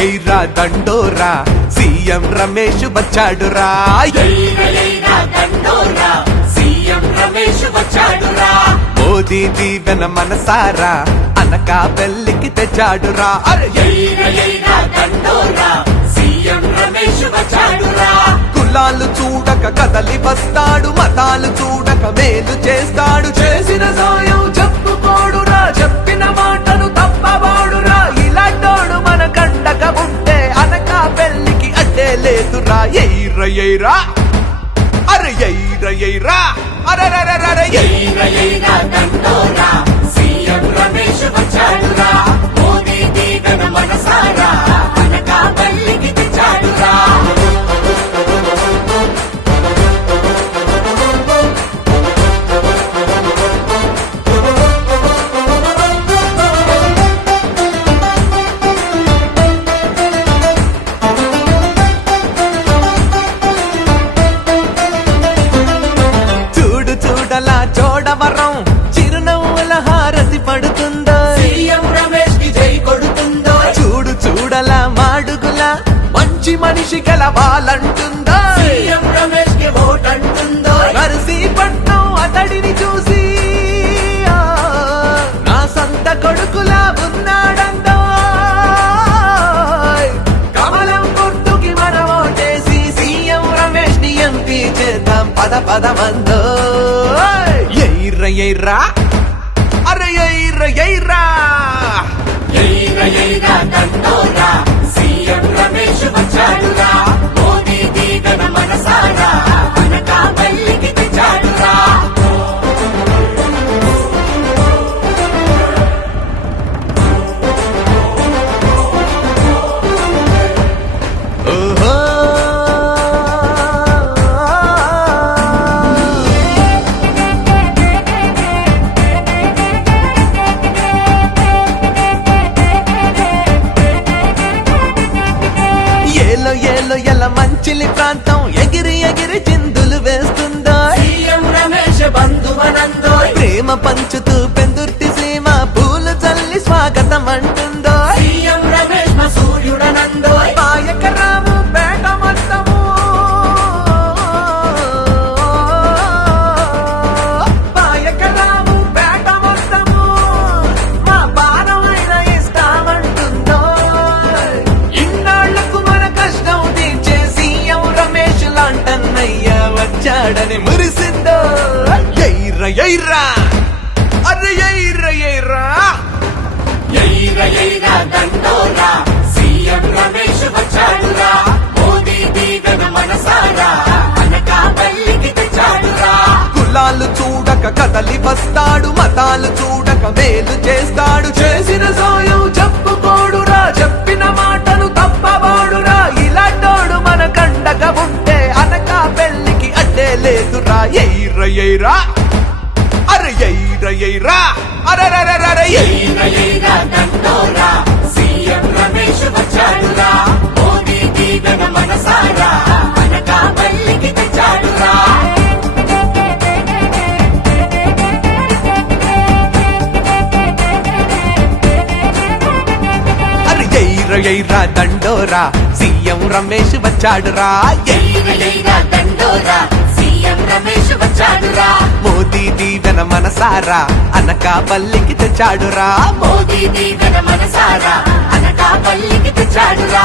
ఎయిరా దండోరా సీఎం రమేష్ వచ్చాడురా. సీఎం రమేష్ వచ్చాడురా. మోదీ దీవెన మనసారా అనక పెళ్ళికి తెచ్చాడురా కులాలు చూడక కదలి వస్తాడు మతాలు చూడక మేలు చేస్తాడు. లేదురా ఎయిర ఎయిరా అరే ఎయిర ఎయిరా అరే ఎయిర ఎయిర మంచి మనిషి గెలవాలంటుందో సీఎం రమేష్కి ఓట్ అంటుందో నరసీ పట్నం అతడిని చూసి ఆ, నా సొంత కొడుకులా ఉన్నాడందో కమలం గుర్తుకి మనం ఓటేసి సీఎం రమేష్ని ఎంపీ చేద్దాం పద పద మందో ఎయిర్ర ఎయిర్రా అరే ఎయిర్ర ఎయిర్రా ఎయిర ఎయిర మంచిలి ప్రాంతం. ఎగిరి ఎగిరి చిందులు వేస్తుందో సీఎం రమేష్ బంధువనందో ప్రేమ పంచుతూ వచ్చాడని మురిసిందో? ఎయిర్ర ఎయిర్రా. అరే ఎయిర్ర ఎయిర్రా. ఎయిర ఎయిర దండోరా. సీఎం రమేష్ వచ్చాడురా. మోదీ దీవెన మనసారా. అనకాపల్లికి తెచ్చాడురా. కులాలు చూడక కదలి వస్తాడు మతాలు చూడక మేలు చేస్తాడు. చేసిన ఎయిరా అరే ఎయిరా అరే ఎయిర దండోరా సీఎం రమేష్ వచ్చాడురా. మోదీ దీవెన మనసారా. అనకాపల్లికి తెచ్చాడురా. ఎయిర దండోరా. సీఎం రమేష్ వచ్చాడురా. ఎయిర దండోరా సీఎం రమేష్ వచ్చాడురా? మోదీ దీవెన మనసారా? అనకాపల్లికి తెచ్చాడురా. మోదీ దీవెన మనసారా? అనకాపల్లికి తెచ్చాడురా?